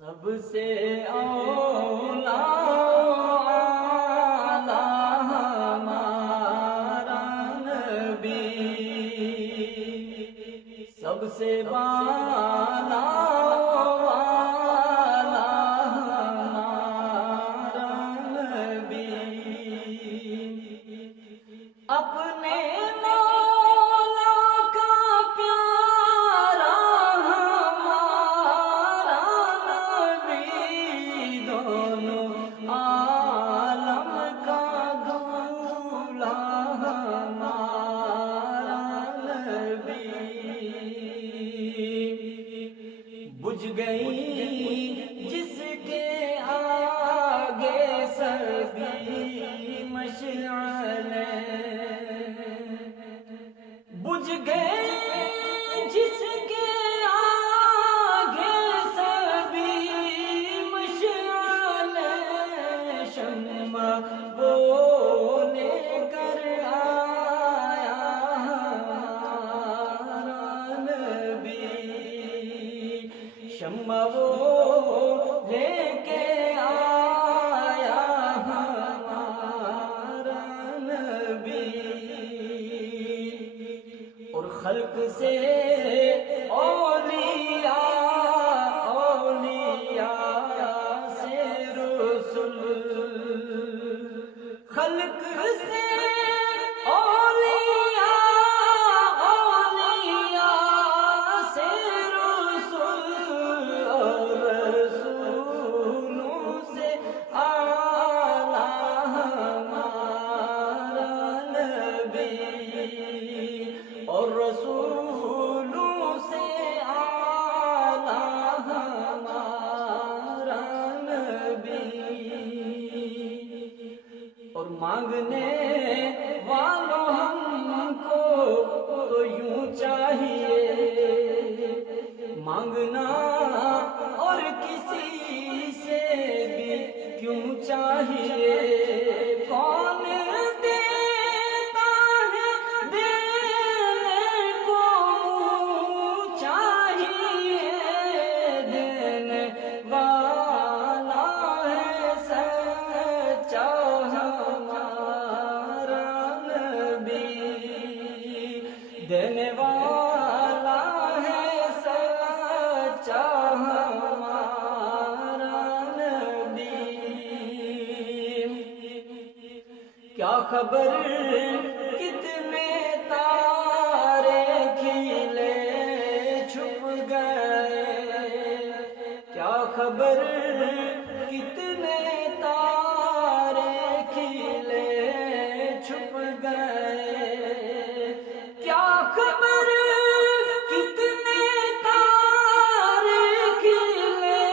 سب سے اولا اعلیٰ ہمارا نبی، سب سے بالا اعلیٰ ہمارا نبی، اپنے مولا کا پیارا ہمارا نبی، دونوں عالم کا دولہا ہمارا نبی، بجھ گئی جس کے آگے سبھی مشعلیں، بجھ گئے جس کے آگے سبھی مشعلیں، شمع وہ لے کر آیا ہمارا نبی، شمع وہ لے کے آیا ہمارا نبی، اور خلق سے اولیاء سے رسول، خلق سے اولیاء سے رسول، اور رسولوں سے اعلیٰ ہمارا نبی، اور رسولوں سے اعلیٰ ہمارا نبی، اور مانگنے والوں ہم کو تو یوں چاہیے مانگنا، اور کسی سے بھی کیوں چاہیے، کون دیتا ہے دینے کو چاہیے، دینے والا ہے سچا ہمارا نبی، دینے والا ہے سچا ہمارا نبی، کیا خبر کتنے تارے کھلے چھپ گئے، کیا خبر کتنے تارے کھلے چھپ گئے، کیا خبر کتنے تارے کھلے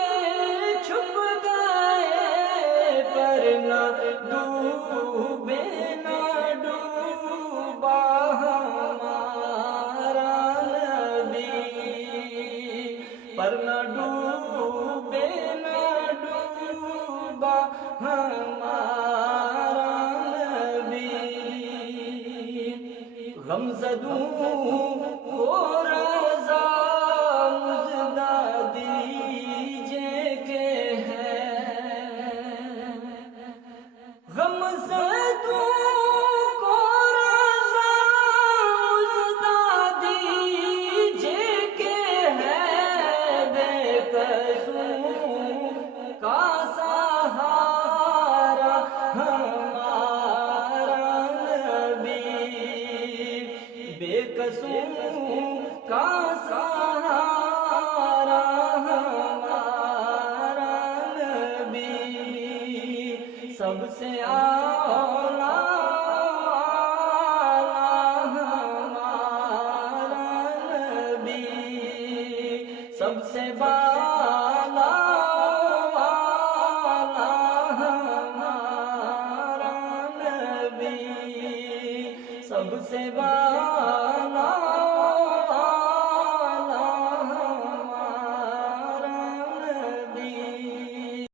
چھپ گئے، پر نہ ڈوبے نہ ڈوبا ہمارا نبی، پر نہ ڈوبے نہ ڈوبا ہمارا نبی، غمزدوں کو رضا مژدہ دیجئے کہ ہے، غمزدوں کو رضا مژدہ دیجئے کہ ہے، بے قصوں کا سہارا ہمارا نبی، بے قصوں کا سہارا ہمارا نبی، سب سے اولا ہمارا نبی، سب سے بالا ہمارا نبی، سب سے بالا